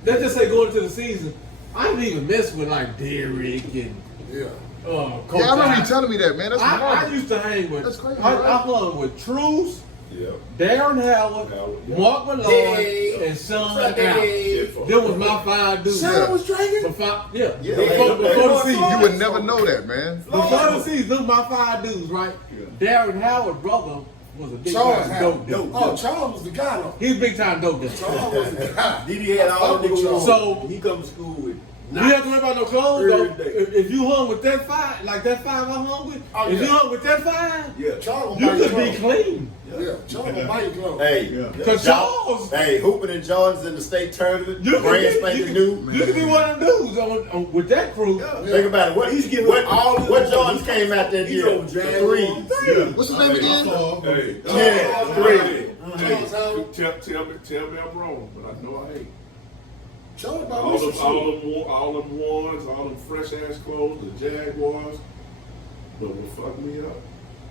Let's just say going into the season, I didn't even mess with like Derrick and Yeah. Coach. Yeah, I remember you telling me that, man. That's I remarkable. used to hang with. That's crazy, I right? hung with Truce, Yeah. Darren Howard, Yeah. Mark Malloy, Dave. and Sean What's up, Allen. Dave? Them was my 5 dudes. Sean was drinking? Before Yeah. before the season. You would never know that, man. Before the season, them my 5 dudes, right? Darren Howard, brother, was a big Charles time dope dealer. Oh, Charles was the guy though. He was a big time dope dealer. Charles was the guy. Didi had all the clothes. So- he come to school with. You have to worry about no clothes though. Every day. If you hung with that 5, like that 5 I hung with, Oh, if yeah. you hung with that 5, Yeah. Charles you gonna buy could your be clothes. clean. Yeah, Charles gonna buy your clothes. Hey, Cause Charles, hey, hooping in Jordans in the state tournament, you could brand be, spanking you new. could, you could be one of them dudes with that crew. Think about it. What He's giving what, all the- what Jordans came out that He's year? on The Jaguars. three. What's his name again? Hey, Yeah, three. Charles Howard. Tell me I'm wrong, but I know I ain't. Charles bought All me them, some all shoes. them, all them ones, all them fresh ass clothes, the Jaguars. But what fucked me up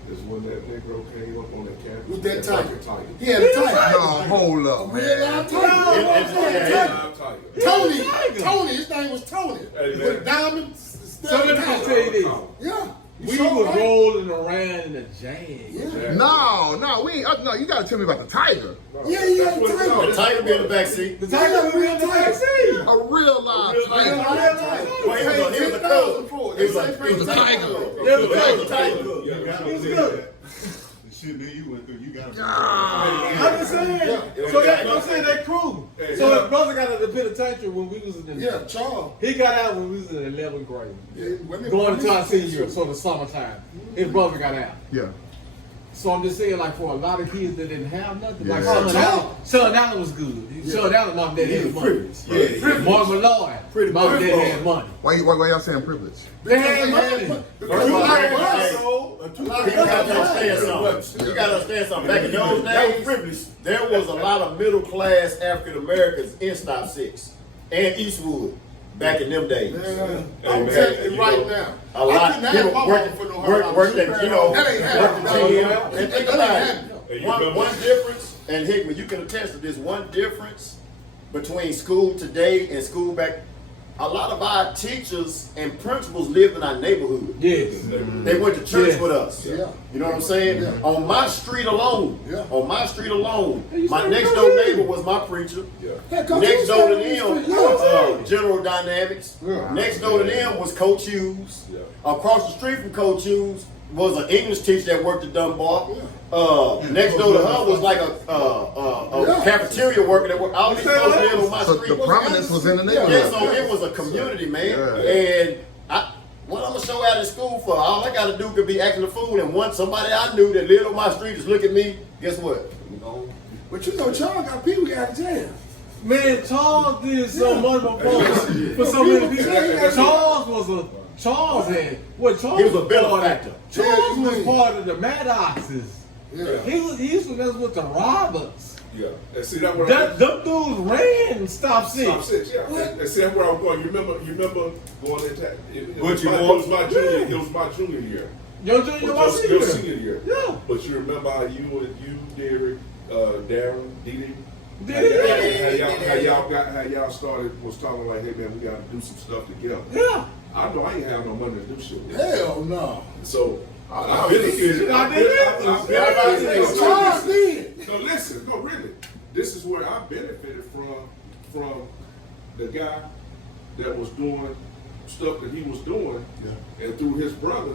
is when that Negro came up on that campus With that tiger. tiger. He had a tiger. No, hold up, Real man. live tiger. Live tiger. Tony. Tiger. Tony. His name was Tony. Hey, man. With diamonds. So let me just tell you this. Yeah. You We saw was that? rolling around in a Jag. Yeah. No, we ain't. No, you gotta tell me about the tiger. Yeah, you That's had what a it's tiger. called. The tiger be in the back seat. The Tiger was in the backseat. A real live real tiger. live Well, he was a cub. He was a tiger. Yeah, the He was a Tiger. tiger. You gotta He's believe good. that. Shit that you went through, you got I'm just saying. So I'm saying that crew. So his brother got out of the penitentiary when we was in the. Yeah, Charles. He got out when we was in 11th grade. Yeah, women- Going into our senior year, so the summertime. His brother got out. Yeah. So I'm just saying, like, for a lot of kids that didn't have nothing, like Yeah. Sean Allen was good. Sean Allen, mom and dad had money. Yeah. Mark Malloy, mom and dad had money. Why y'all saying privilege? They had money. First of all, First you gotta understand something. You gotta understand something. Back in those days, there was a lot of middle class African Americans in Stop 6 and Eastwood back in them days. I'm telling you right now. A lot I couldn't of have people my work, mama for no work, hard work shoe. that, you know, That ain't work the happening. team. And think about it. One difference, and Hickman, you can attest to this, one difference between school today and school back, a lot of our teachers and principals lived in our neighborhood. Yes. They went to church Yeah. with us. Yeah. You know what I'm saying? Yeah. On my street alone, Yeah. you my said next go door ahead. neighbor was my preacher. Hey, Coach, Next you door to said them, you said- General Dynamics. Yeah. Next door to them was Coach Hughes. Yeah. Across the street from Coach Hughes was an English teacher that worked at Dunbar. Next door to her was like a cafeteria worker that worked. All these folks lived on my So street. the prominence was in the Yeah, neighborhood. so it was a community, man. Yeah. And what I'm gonna show out in school for? All I gotta do could be acting a fool, and once somebody I knew that lived on my street just look at me. Guess what? But you know, Charles got people out of jail. Man, Charles did so much for so many people. Charles had what Charles He was a part of- benefactor. Charles Yeah, was he part of the Maddoxes. Yeah. He used to mess with the Roberts. Yeah. And see that where Them dudes ran Stop 6. Stop 6, yeah. And see that's where I'm going. You remember going into it was my junior year. Your junior, Your my senior. senior year. Yeah. But you remember how you, Derrick, Darren, Didi, how y'all started was talking like, hey man, we gotta do some stuff together. Yeah. I know I ain't have no money to do shit. Hell no. So I benefited. Charles did. No, listen, no, really. This is where I benefited from the guy that was doing stuff that he was doing, and through his brother,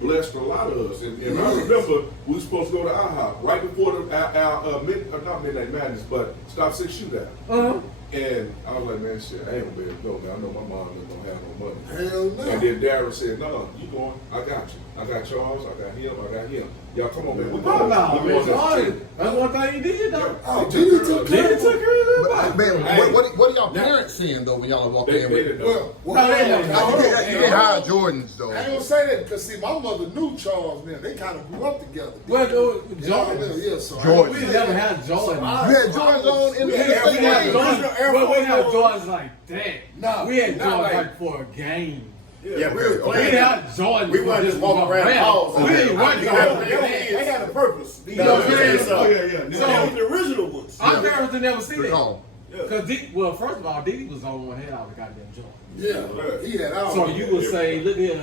blessed a lot of us. And I remember we were supposed to go to IHOP right before our not Midnight Madness, but Stop 6 shootout. Uh-huh. And I was like, man, shit, I ain't gonna be able to go, man. I know my mom isn't gonna have no money. Hell no. And then Darren said, no, you going, I got you. I got Charles, I got him. Y'all come on, man. We Oh, go. no, We go as a man. team. That's one thing he did, though. Oh, Diddy took care Diddy of took it. care of But, everybody. man, what are y'all parents seeing though when y'all walk They in with? didn't know. Well, No, they hold on. didn't. You didn't hire Jordans though. I ain't gonna say that because see, my mother knew Charles. Man, they kind of grew up together. Well, Jordan, yeah, so Jordan. we never had Jordan. You had Jordans on in the We had game. Jordans like that. No, We had not Jordans like- like for a game. Yeah, we was We playing. didn't have Jordan. We wasn't just walking around halls. We didn't run They got a purpose. No, yeah. Oh, yeah. These are the original ones. Our parents would never see Good that. call. Because, well, first of all, Diddy was the only one that had all the goddamn Jordan. yeah, he had all. So you would say, look here,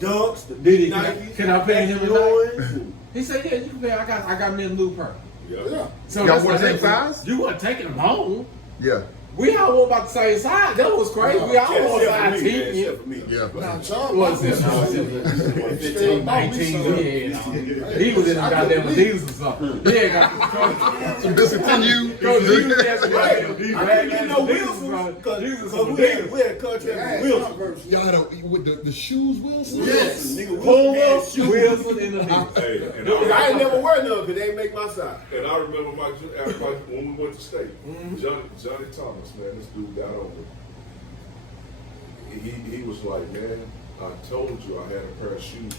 Dunks, the Diddy, Nikes, can I pay him tonight? Jordans. He said, yeah, you can pay. I got me a new purse. Yeah. So Y'all that's wore what the they same size? You weren't taking them home. Yeah. We all wore about the same size. That was crazy. We all wore size 10. Except for me. Yeah. Now Charles Was it? was 15, 19, yeah. He was in the goddamn Adidas or something. He ain't got Some discontinued. Coach Hughes had some goddamn I couldn't get no Wilsons because we had contract with Wilson. Y'all had with the shoes, Wilson? Yes, nigga, Puma, Wilson had shoes. Wilson, and Adidas. Hey, and I ain't never wear none because they ain't make my size. And I remember when we went to state, Johnny Thomas, man, this dude got over. He was like, man, I told you I had a pair of shoes.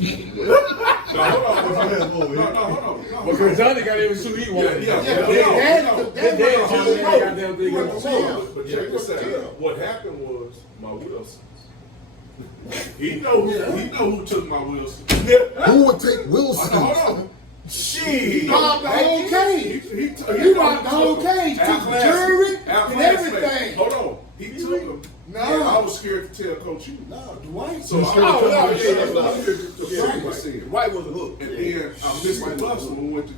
Now hold on. Because Johnny got every shoe he wanted. Yeah. His dad told him he got them thing on. But check this out. What happened was my Wilsons. He know who took my Wilsons. Who would take Wilson? Hold on. He robbed the whole cage. He robbed the whole cage, took the jewelry and everything. Hold on. He took them. No. And I was scared to tell Coach Hughes. No, Dwight. So White was a hook. And then I missed my bus when we went to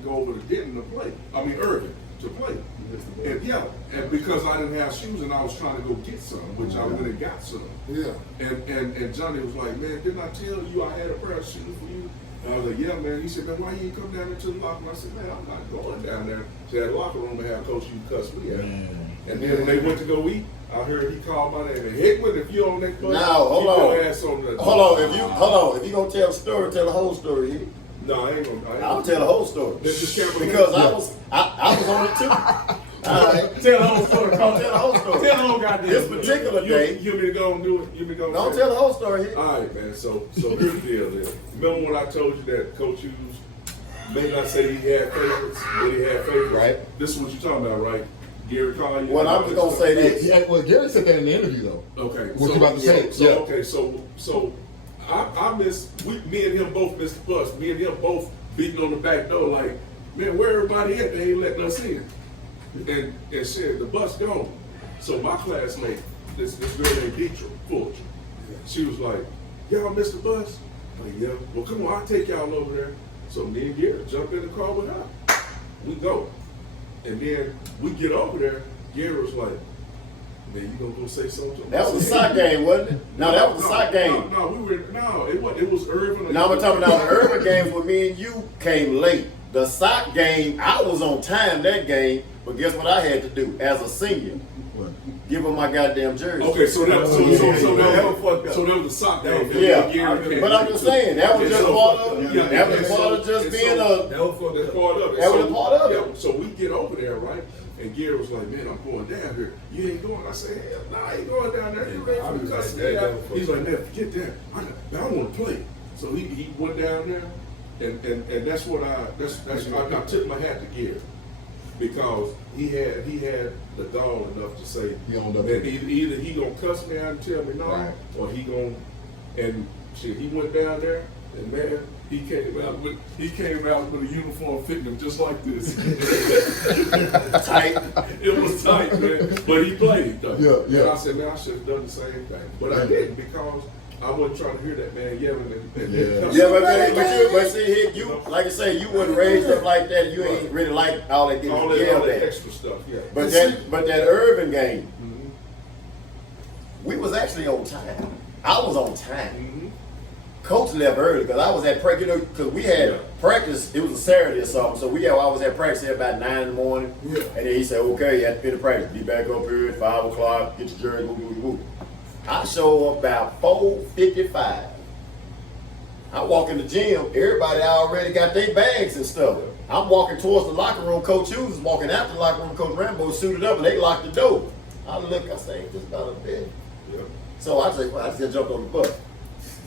go over to Denton to play. Irving to play. And because I didn't have shoes and I was trying to go get some, which I went and got some. Yeah. And Johnny was like, man, didn't I tell you I had a pair of shoes for you? And I was like, yeah, man. He said, man, why you ain't come down into the locker room? I said, man, I'm not going down there to that locker room to have Coach Hughes cuss me out. And then when they went to go eat, I heard he called my name. And Hickman, if you on that bus, Now, hold keep on. your ass on that. Hold on. If you gonna tell the story, tell the whole story. Here. No, I ain't gonna. I'll tell the whole story. Let's just carry on. Because I was on it too. All right. Tell the whole story. I'll tell the whole story. Tell the whole goddamn This story. particular day. You me to go and do it? You me to go and Don't say tell it? the whole story here. All right, man. So here's the deal. Then. Remember when I told you that Coach Hughes may not say he had favorites, but he had favorites. Right. This is what you're talking about, right? Gary called you. Well, I'm just gonna say this. Yeah, well, Gary said that in the interview though. Okay. What you about to say? So, Yeah. okay. So I me and him both missed the bus. Me and him both beating on the back door like, man, where everybody at? They ain't letting us in. And shit, the bus gone. So my classmate, this girl named Deidre Fulcher, she was like, y'all missed the bus? I'm like, yeah. Well, come on, I'll take y'all over there. So me and Gary jump in the car with her. We go. And then we get over there. Gary was like, man, you gonna go say something? That was a sock game, wasn't it? No, that was a sock game. No, it was Irvin. Now I'm talking about the urban games where me and you came late. The sock game, I was on time that game, but guess what I had to do as a senior? Give them my goddamn jersey. Okay, so that was the sock game. Yeah, but I'm just saying that was just part of it. Yeah, That was part of just being a. That was part of it. That was a part of it. Yeah, so we get over there, right? And Gary was like, man, I'm going down here. You ain't going? I said, hell no, I ain't going down there. You ain't finna cuss me out. He's like, man, forget that. I want to play. So he went down there, and that's what I took my hat to Gary. Because he had the gall enough to say that either he gonna cuss me out and tell me no, Right. or he gonna, and shit, he went down there and man, he came out with a uniform fitting him just like this. Tight. It was tight, man. But he played though. Yeah. And I said, man, I should have done the same thing. But I didn't because I wasn't trying to hear that man yelling and cussing. Yeah, but see, you like I say, you wasn't raised up like that. You ain't really like all that all getting yelled that at. extra stuff, yeah. But that urban game, we was actually on time. I was on time. Mm-hmm. Coach left early because I was at practice because we had practice. It was a Saturday or something, so I was at practice at about 9 in the morning. Yeah. And then he said, "Okay, you have to finish practice. Be back up here at 5 o'clock. Get your jersey, move." I show up about 4:55. I walk in the gym, everybody already got their bags and stuff. I'm walking towards the locker room. Coach Hughes is walking out the locker room. Coach Rambo suited up, and they locked the door. I look, I say, ain't this about a bed? Yeah. So I say, well, I just jumped on the bus.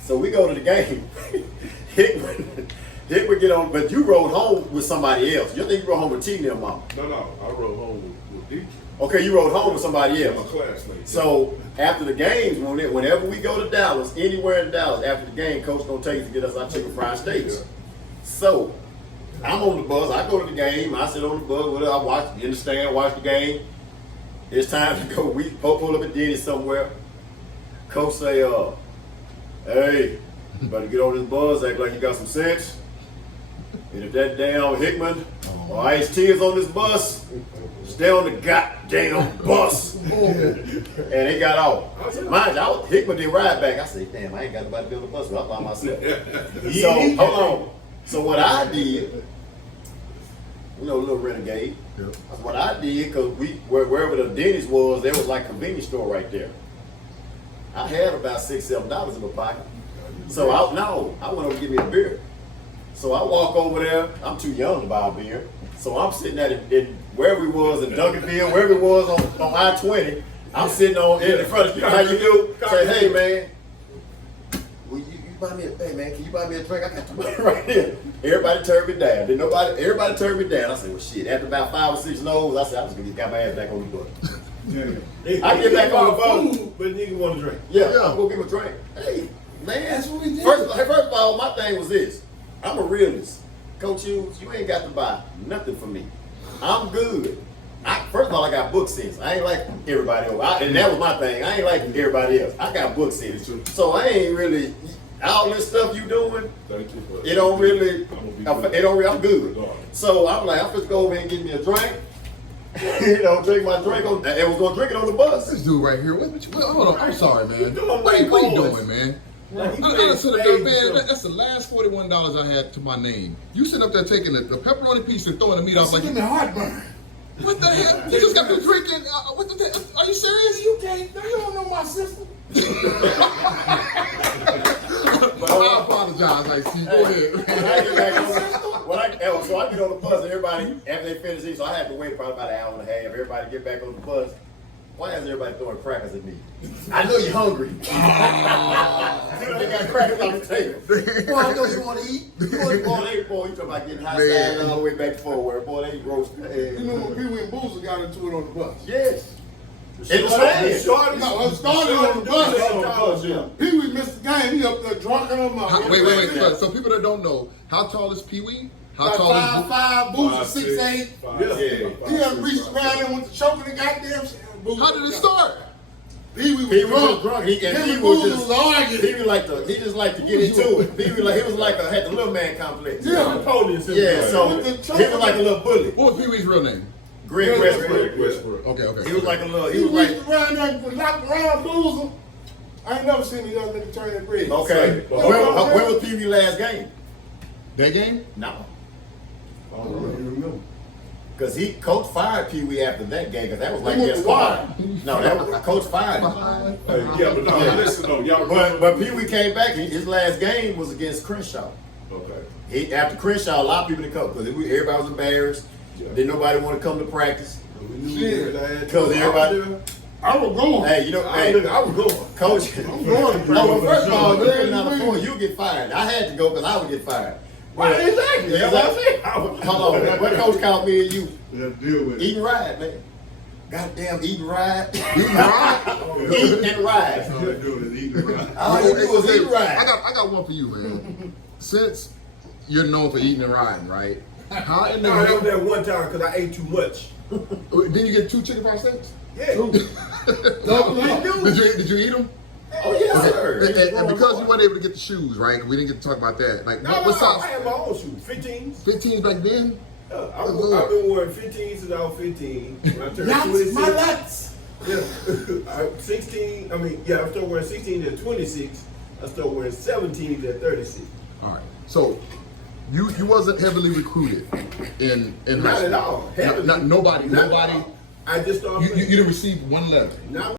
So we go to the game. Hickman get on, but you rode home with somebody else. You think you rode home with T and their mom? No, I rode home with Dietrich. Okay, you rode home with somebody My else. classmate. So after the games, whenever we go to Dallas, anywhere in Dallas, after the game, coach gonna take us to get us our chicken fried steaks. Yeah. So I'm on the bus. I go to the game. I sit on the bus. Whatever. I watch in the stand, watch the game. It's time to go. We pull up at Denny's somewhere. Coach say, "Hey, you better get on this bus. Act like you got some sense. And if that damn Hickman or Ice T is on this bus, stay on the goddamn bus." And they got off. Mind you, Hickman didn't ride back. I said, "Damn, I ain't got nobody to build a bus with. I'm by myself." So hold on. So what I did, a little renegade. Yep. What I did, because wherever the Denny's was, there was like a convenience store right there. I had about $6, $7 in my pocket. So I went over to get me a beer. So I walk over there. I'm too young to buy a beer. So I'm sitting at it wherever we was in Duncanville, wherever it was on I-20. I'm sitting in front of you. How you do? Say, "Hey man, will you buy me can you buy me a drink? I got the money right here." Everybody turned me down. Everybody turned me down. I said, "Well shit." After about 5 or 6 no's, I said, "I'm just gonna get my ass back on the bus." I get back on the bus. But nigga want to drink. Yeah, I'm gonna give him a drink. Hey, man, That's what we did. First of all, my thing was this. I'm a realist. Coach Hughes, you ain't got to buy nothing for me. I'm good. First of all, I got book sense. I ain't like everybody else. And that was my thing. I ain't like everybody else. I got book sense. So I ain't really, all this stuff you doing, Thank you for it don't really, I'm good. Regardless. So I'm like, I'm just go over and get me a drink. Drink my drink on, and was gonna drink it on the bus. This dude right here. Hold on. I'm sorry, man. doing What like are you boys. doing, man? Like he I playing sit up there, spades man. or That's the last $41 I had to my name. You sitting up there taking the pepperoni piece and throwing the meat off like, Give me heartburn. what the hell? You just got me drinking. What the hell? Are you serious? You can't. You don't know my sister. I apologize. Like, see, go ahead. So I get on the bus and everybody, after they finish eating, so I had to wait probably about an hour and a half. Everybody get back on the bus. Why is everybody throwing crackers at me? I know you're hungry. They got crackers on the table. Boy, I know you want to eat. You talking about getting hot side all the way back forward. Boy, they roast. You know when Pee Wee and Boozer got into it on the bus? Yes. In the stand. It started on the bus. Yeah. Pee Wee missed the game. He up there drunk on my. Wait. So people that don't know, how tall is Pee Wee? How Like tall is 5'5", Boozer 6'8". Yeah. He done reached around and went to choking the goddamn shit. How did it start? Pee Wee He was was drunk. drunk. Him and Boozer was arguing. He just like to get into it. He was like had the little man complex. Yeah. Napoleon syndrome. Yeah, so he was like a little bully. What was Pee Wee's real name? Greg Westbrook. Westbrook. Okay. He was like a little. He He was like reached around there and knocked around Boozer. I ain't never seen a young nigga turn that red. okay. When was Pee Wee last game? That game? No, I don't really remember. because Coach fired Pee Wee after that game because that was like He went against to Wild. Florida. No, that was Coach fired him. Yeah, but no, listen though, y'all But Pee Wee came back. His last game was against Crenshaw. Okay. After Crenshaw, a lot of people didn't come because everybody was embarrassed. Yeah. Didn't nobody want to come to practice We knew we were glad. because everybody. I was going. Hey, I was going. Coach. I'm going to Well, first of all, practice. you're not a point. You get fired. I had to go because I would get fired. Right, exactly. Yeah, That's what I'm saying. Hold on. What coach called me and you? Let's deal with it. Eat and ride, man. Goddamn, eat and ride. Eat and ride? Eat and ride. All they do is eat and ride. All you do is eat and ride. I got one for you, man. Since you're known for eating and riding, right? How in the I remember hell? that one time because I ate too much. Then you get 2 chicken fried steaks? Yeah. Did you eat them? Oh, yes, sir. And because you weren't able to get the shoes, right? We didn't get to talk about that. Like, No, what I size? had my own shoes. 15s. 15s back then? I've been wearing 15s since I was 15. When I turned Nuts, 26. my nuts. Yeah. 16, I started wearing 16 at 26. I started wearing 17 at 36. All right. So you wasn't heavily recruited in high Not school. at all. Heavily. Nobody. Not at all. I just started. You didn't receive one letter. Not